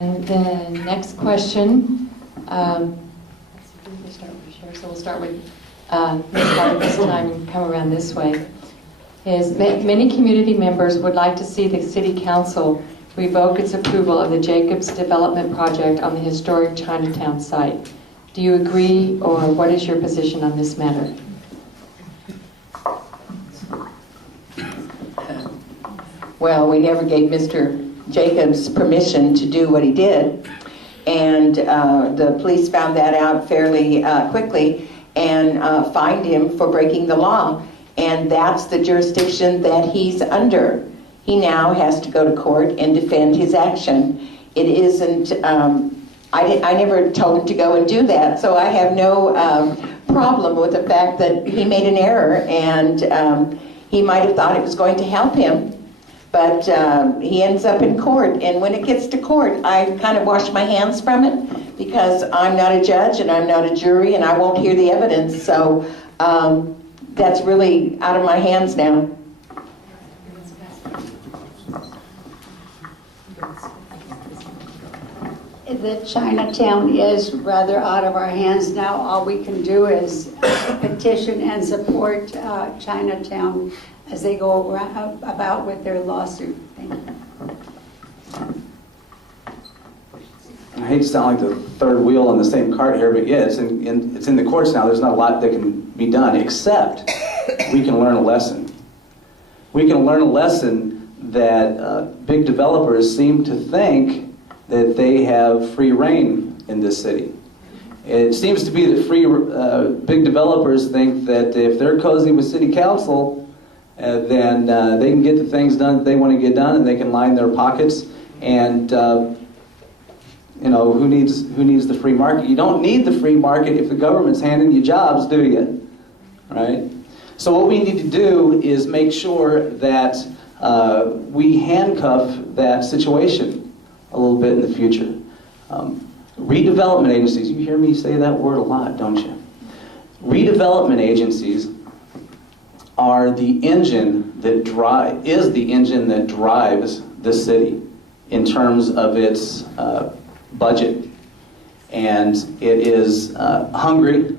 And the next question, so we'll start with Ms. Hart this time and come around this way, is many community members would like to see the City Council revoke its approval of the Jacobs Development Project on the historic Chinatown site. Do you agree, or what is your position on this matter? Well, we never gave Mr. Jacobs permission to do what he did, and the police found that out fairly quickly and fined him for breaking the law, and that's the jurisdiction that he's under. He now has to go to court and defend his action. It isn't, I never told him to go and do that, so I have no problem with the fact that he made an error, and he might have thought it was going to help him. But he ends up in court, and when it gets to court, I kind of wash my hands from it because I'm not a judge and I'm not a jury and I won't hear the evidence. So that's really out of my hands now. The Chinatown is rather out of our hands now. All we can do is petition and support Chinatown as they go around, about with their lawsuit. Thank you. I hate to sound like the third wheel on the same cart here, but yeah, it's in the courts now. There's not a lot that can be done, except we can learn a lesson. We can learn a lesson that big developers seem to think that they have free reign in this city. It seems to be that big developers think that if they're cozy with city council, then they can get the things done that they want to get done, and they can line their pockets. And you know, who needs the free market? You don't need the free market if the government's handing you jobs, do you? Right? So what we need to do is make sure that we handcuff that situation a little bit in the future. Redevelopment agencies, you hear me say that word a lot, don't you? Redevelopment agencies are the engine that drives the city in terms of its budget, and it is hungry,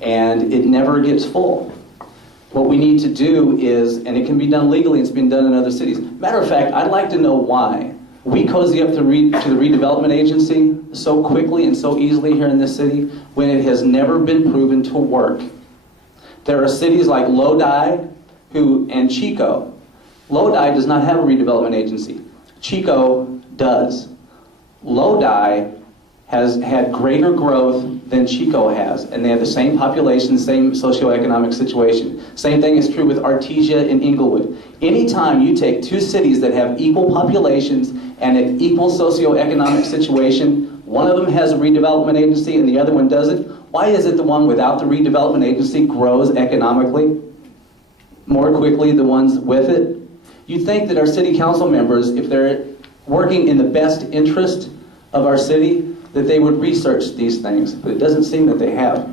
and it never gets full. What we need to do is, and it can be done legally, it's been done in other cities. Matter of fact, I'd like to know why we cozy up to the redevelopment agency so quickly and so easily here in this city when it has never been proven to work. There are cities like Lodi and Chico. Lodi does not have a redevelopment agency. Chico does. Lodi has had greater growth than Chico has, and they have the same population, same socioeconomic situation. Same thing is true with Artesia and Inglewood. Anytime you take two cities that have equal populations and an equal socioeconomic situation, one of them has a redevelopment agency and the other one doesn't, why is it the one without the redevelopment agency grows economically more quickly than the ones with it? You'd think that our city council members, if they're working in the best interest of our city, that they would research these things, but it doesn't seem that they have.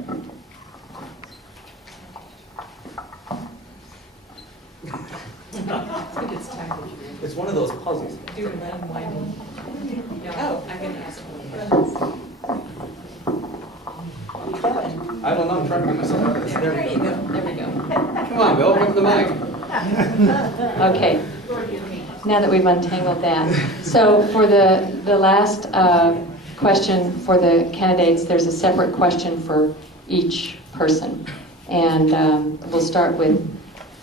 It's one of those puzzles. Do you let him wind up? Oh, I can ask I don't know, I'm trying to get myself out of this. There you go. There we go. Come on, Bill, pick up the mic. Okay. Now that we've untangled that. So for the last question for the candidates, there's a separate question for each person. And we'll start with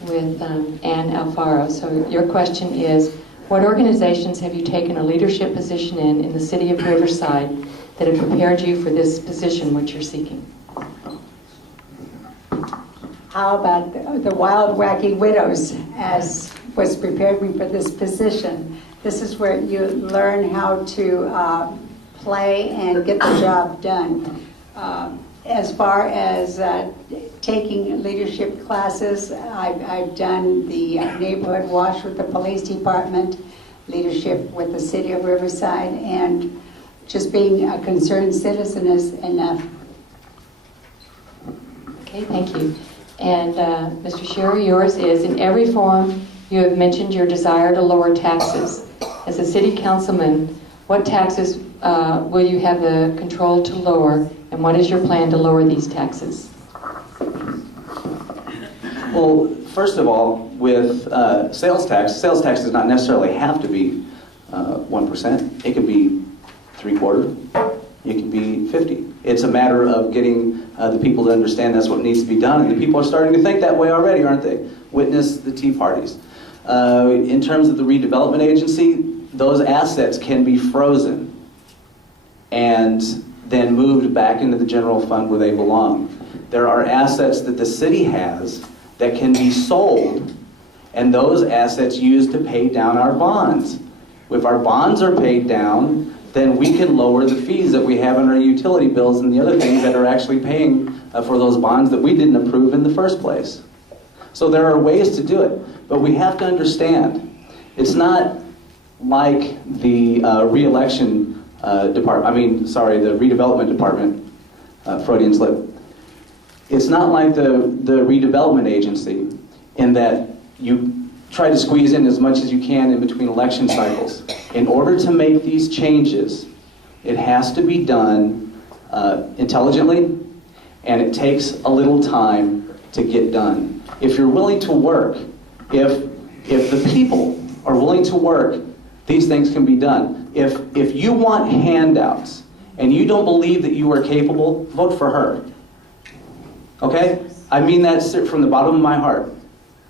Ann Alfaro. So your question is, what organizations have you taken a leadership position in the city of Riverside that have prepared you for this position which you're seeking? How about the Wild Wacky Widows as was prepared me for this position? This is where you learn how to play and get the job done. As far as taking leadership classes, I've done the neighborhood watch with the police department, leadership with the city of Riverside, and just being a concerned citizen is enough. Okay, thank you. And Mr. Scherer, yours is, in every forum you have mentioned your desire to lower taxes. As a city councilman, what taxes will you have the control to lower, and what is your plan to lower these taxes? Well, first of all, with sales tax does not necessarily have to be 1%. It can be 3/4. It can be 50. It's a matter of getting the people to understand that's what needs to be done, and the people are starting to think that way already, aren't they? Witness the tea parties. In terms of the redevelopment agency, those assets can be frozen and then moved back into the general fund where they belong. There are assets that the city has that can be sold, and those assets used to pay down our bonds. If our bonds are paid down, then we can lower the fees that we have on our utility bills and the other things that are actually paying for those bonds that we didn't approve in the first place. So there are ways to do it, but we have to understand, it's not like the re-election department, the redevelopment department, Freudian slip. It's not like the redevelopment agency in that you try to squeeze in as much as you can in between election cycles. In order to make these changes, it has to be done intelligently, and it takes a little time to get done. If you're willing to work, if the people are willing to work, these things can be done. If you want handouts and you don't believe that you are capable, vote for her. Okay? I mean that from the bottom of my heart.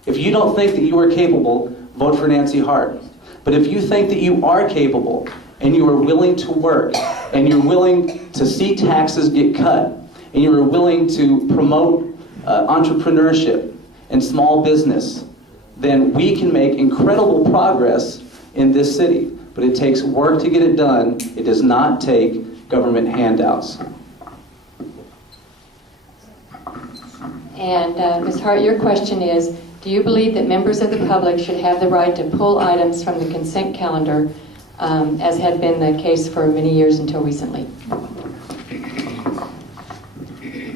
If you don't think that you are capable, vote for Nancy Hart. But if you think that you are capable and you are willing to work and you're willing to see taxes get cut and you are willing to promote entrepreneurship and small business, then we can make incredible progress in this city. But it takes work to get it done. It does not take government handouts. And Ms. Hart, your question is, do you believe that members of the public should have the right to pull items from the consent calendar, as had been the case for many years until recently?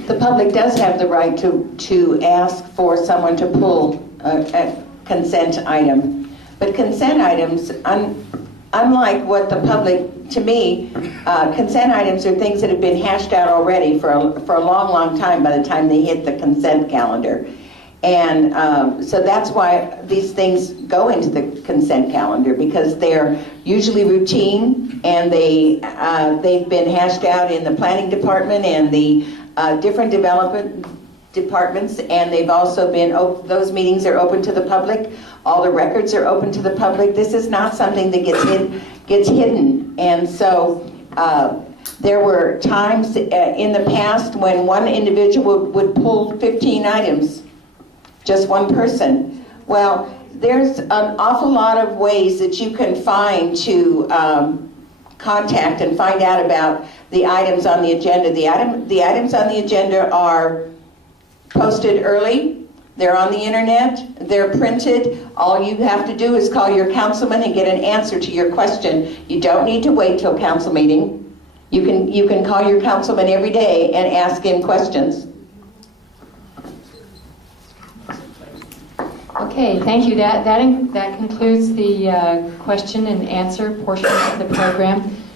The public does have the right to ask for someone to pull a consent item. But consent items, unlike what the public, to me, consent items are things that have been hashed out already for a long, long time by the time they hit the consent calendar. And so that's why these things go into the consent calendar, because they're usually routine, and they've been hashed out in the planning department and the different development departments, and they've also been, those meetings are open to the public. All the records are open to the public. This is not something that gets hidden. And so there were times in the past when one individual would pull 15 items, just one person. Well, there's an awful lot of ways that you can find to contact and find out about the items on the agenda. The items on the agenda are posted early. They're on the internet. They're printed. All you have to do is call your councilman and get an answer to your question. You don't need to wait till council meeting. You can call your councilman every day and ask him questions. Okay, thank you. That concludes the question and answer portion of the program.